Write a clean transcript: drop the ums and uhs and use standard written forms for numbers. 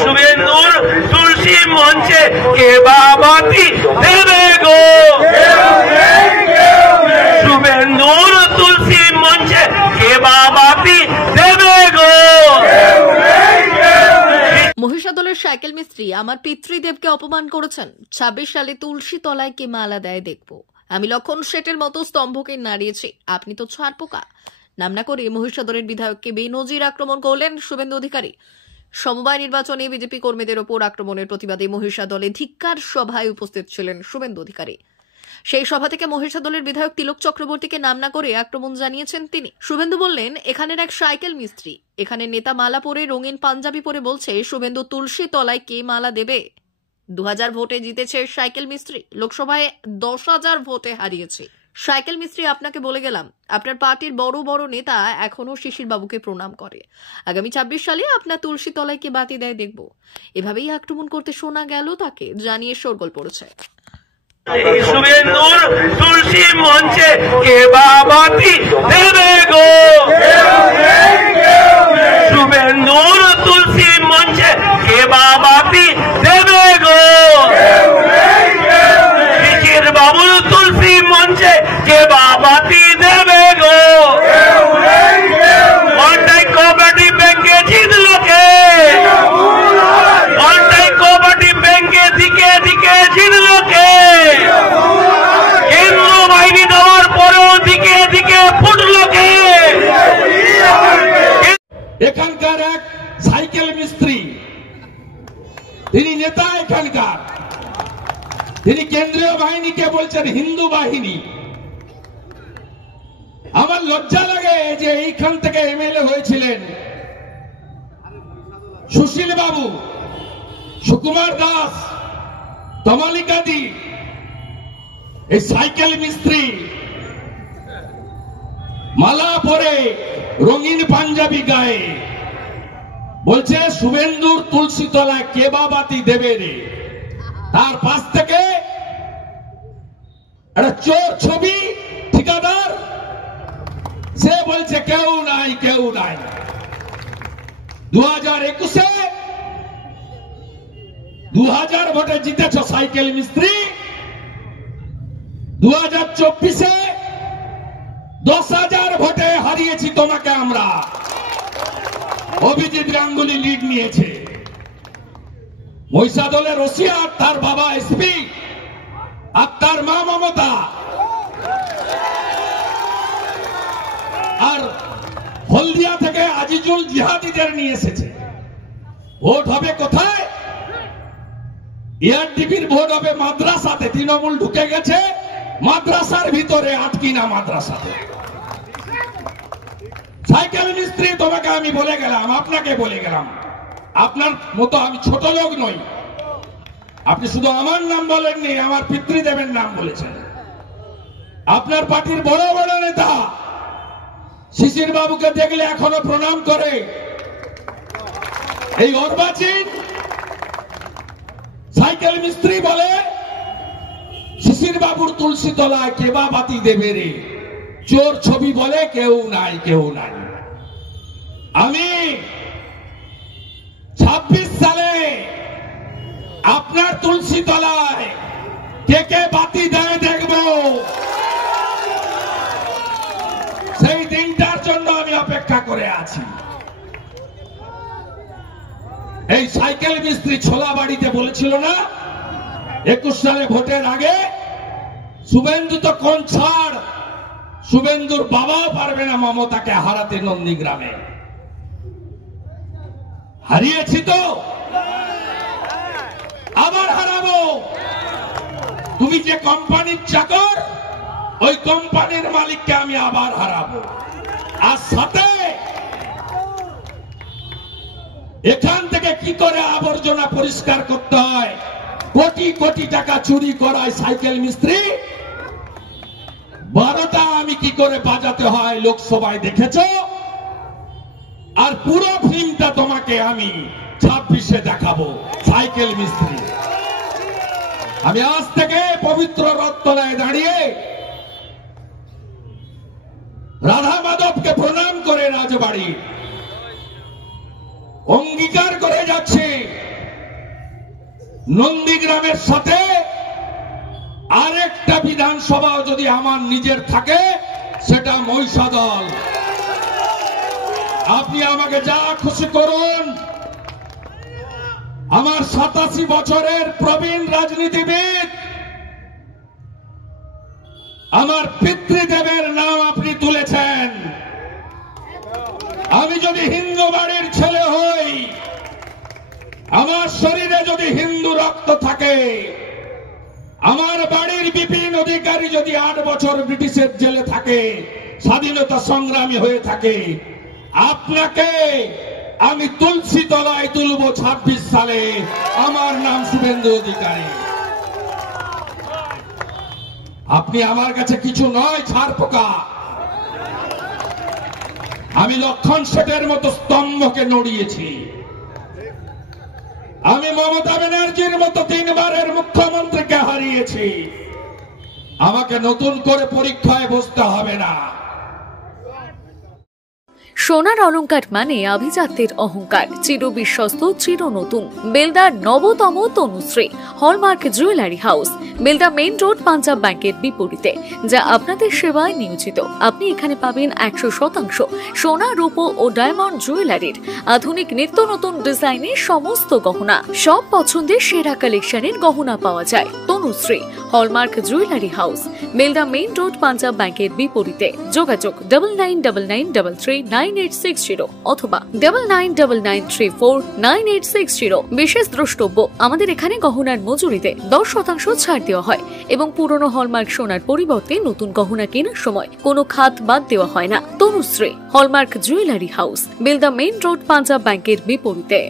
শুভেন্দুর তুলসী মঞ্চে কে বাবাতি দেবে গো, শুভেন্দুর তুলসী মঞ্চে কে বাবাতি দেবে গো। মহিষাদলের সাইকেল মিস্ত্রি আমার পিতৃদেবকে অপমান করেছেন। 26 সালে তুলসী তলায় কে মালা দেয় দেখব। আমি লক্ষণ শেঠের মতো স্তম্ভকে নাড়িয়েছি, আপনি তো ছাড় পোকা। নাম না করে মহিষাদলের বিধায়ককে বেনজির আক্রমণ করলেন শুভেন্দু অধিকারী। সমবায় নির্বাচনে বিজেপি কর্মীদের ওপর আক্রমণের প্রতিবাদে মহিষাদলে ধিক্কার সভায় উপস্থিত ছিলেন শুভেন্দু অধিকারী। সেই সভা থেকে মহিষাদলের বিধায়ক তিলক চক্রবর্তীকে নাম না করে আক্রমণ জানিয়েছেন তিনি। শুভেন্দু বললেন, এখানের এক সাইকেল মিস্ত্রি, এখানে নেতা মালা পরে রঙিন পাঞ্জাবি পরে বলছে শুভেন্দু তুলসী তলায় কে মালা দেবে। 2000 ভোটে জিতেছে সাইকেল মিস্ত্রি, লোকসভায় 10,000 ভোটে হারিয়েছে। সাইকেল মিস্ত্রি, আপনাকে বলে গেলাম, আপনার পার্টির বড় বড় নেতা এখনো শিশির বাবুকে প্রণাম করে। আগামী 26 সালে আপনার তুলসী তলায় কে বাতি দেয় দেখব। এভাবেই আক্রমণ করতে শোনা গেল তাকে, জানিয়ে শোরগোল পড়েছে। শুভেন্দুর তুলসী মঞ্চে কে বাবাতি দেবে গো, শুভেন্দুর তুলসী মঞ্চে কে বাবাতি দেবে গো, শিশির বাবুর তুলসী মঞ্চে কে বাবাতি দেবে গো। অনটাই কোঅপারেটিভ ব্যাংকে জিতলো কে, অনটাই কোঅপারেটিভ ব্যাংকে দিকে দিকে জিতলো কে, কেন্দ্র বাহিনী দেওয়ার পরেও দিকে দিকে ফুটলো কে। এখানকার এক সাইকেল মিস্ত্রি, তিনি নেতা এখানকার, তিনি কেন্দ্রীয় বাহিনীকে বলছেন হিন্দু বাহিনী। আমার লজ্জা লাগে যে এইখান থেকে এমএলএ হয়েছিলেন সুশীল বাবু, সুকুমার দাস, তমালিকাদি, এই সাইকেল মিস্ত্রি মালা পরে রঙিন পাঞ্জাবি গায়ে বলছে শুভেন্দুর তুলসী তলায় কে বাবাতি দেবে রে। তার পাশ থেকে একটা চোর ছবি ঠিকাদার, সে বলছে কেউ নাই কেউ নাই। 2021-এ 2000 ভোটে জিতেছ সাইকেল মিস্ত্রি, 2024-এ 10,000 ভোটে হারিয়েছি তোমাকে আমরা। অভিজিৎ গাঙ্গুলি লিড নিয়েছে। মহিষাদলের রসিয়া, তার বাবা এসপি আর তার মা মমতা, আর হলদিয়া থেকে আজিজুল জিহাদিদের নিয়ে এসেছে। ভোট হবে কোথায়? এআরডিপির ভোট হবে মাদ্রাসাতে। তৃণমূল ঢুকে গেছে মাদ্রাসার ভিতরে, আটকিনা মাদ্রাসাতে। সাইকেল মিস্ত্রি, তোমাকে আমি বলে গেলাম, আপনাকে বলে গেলাম, আপনার মতো আমি ছোট লোক নই। আপনি শুধু আমার নাম বলেননি, আমার পিতৃদেবের নাম বলেছেন। আপনার পার্টির বড় বড় নেতা শিশির বাবুকে দেখলে এখনো প্রণাম করে। এই অর্বাচীন সাইকেল মিস্ত্রি বলে শিশির বাবুর তুলসী তলায় কে বাবাতি দেবে রে। চোর ছবি বলে কেউ নাই কেউ নাই। আমি 26 সালে আপনার তুলসী তলায় কে কে বাতি দেয় দেখব। সেই দিনটার জন্য আমি অপেক্ষা করে আছি। এই সাইকেল মিস্ত্রি ছোলা বাড়িতে বলেছিল না 21 সালে ভোটের আগে, শুভেন্দু তো কোন ছাড়, শুভেন্দুর বাবাও পারবে না মমতাকে হারাতে নন্দীগ্রামে। হারিয়েছি তো, আবার হারাবো। তুমি যে কোম্পানির চাকর, ওই কোম্পানির মালিককে আমি আবার হারাবো। আর সাথে এখান থেকে কি করে আবর্জনা পরিষ্কার করতে হয়, কোটি কোটি টাকা চুরি করায় সাইকেল মিস্ত্রি, 12টা আমি কি করে বাজাতে হয় লোকসভায় দেখেছ। আর পুরো ফিল্মটা তোমাকে আমি 26-এ দেখাবো। সাইকেল মিস্ত্রি, আমি আজ থেকে পবিত্র রথতলায় দাঁড়িয়ে রাধা মাধবকে প্রণাম করে রাজবাড়ি অঙ্গীকার করে যাচ্ছি, নন্দীগ্রামের সাথে আরেকটা বিধানসভাও যদি আমার নিজের থাকে সেটা মহিষাদল। আপনি আমাকে যা খুশি করুন। আমার 87 বছরের প্রবীণ রাজনীতিবিদ, আমার পিতৃদেবের নাম আপনি তুলেছেন। আমি যদি হিন্দু বাড়ির ছেলে হই, আমার শরীরে যদি হিন্দু রক্ত থাকে, আমার বাড়ির বিপিন অধিকারী যদি 8 বছর ব্রিটিশের জেলে থাকে, স্বাধীনতা সংগ্রামী হয়ে থাকে, আপনাকে আমি তুলসী তলায় তুলব 26 সালে। আমার নাম শুভেন্দু অধিকারী। আপনি আমার কাছে কিছু নয়, ছাড় পোকা। আমি লক্ষণ শেঠের মতো স্তম্ভকে নড়িয়েছি। আমি মমতা ব্যানার্জির মতো 3 বারের মুখ্যমন্ত্রীকে হারিয়েছি। আমাকে নতুন করে পরীক্ষায় বসতে হবে না। সোনার অলংকার মানে আভিজাত্যের অহংকার, চির বিশ্বস্ত, চির নতুন। বেলদার নবতম Tanushree hallmark jewellery house, Belda main road, Punjab ব্যাংকের বিপরীতে, যা আপনাদের সেবায় নিয়োজিত। আপনি এখানে পাবেন 100% সোনা, রূপো ও ডায়মন্ড জুয়েলারির আধুনিক নিত্য নতুন ডিজাইনের সমস্ত গহনা। সব পছন্দের সেরা কালেকশনের গহনা পাওয়া যায়। Tanushree hallmark jewellery house, Belda main road, Punjab ব্যাংকের বিপরীতে। যোগাযোগ 9999339860 অথবা 9999349860। বিশেষ দ্রষ্টব্য, আমাদের এখানে গহনার মজুরিতে 10% ছাড় দেওয়া হয় এবং পুরনো হলমার্ক সোনার পরিবর্তে নতুন গহনা কেনার সময় কোনো খাত বাদ দেওয়া হয় না। Tanushree hallmark jewellery house, Belda main road, Punjab ব্যাংকের বিপরীতে।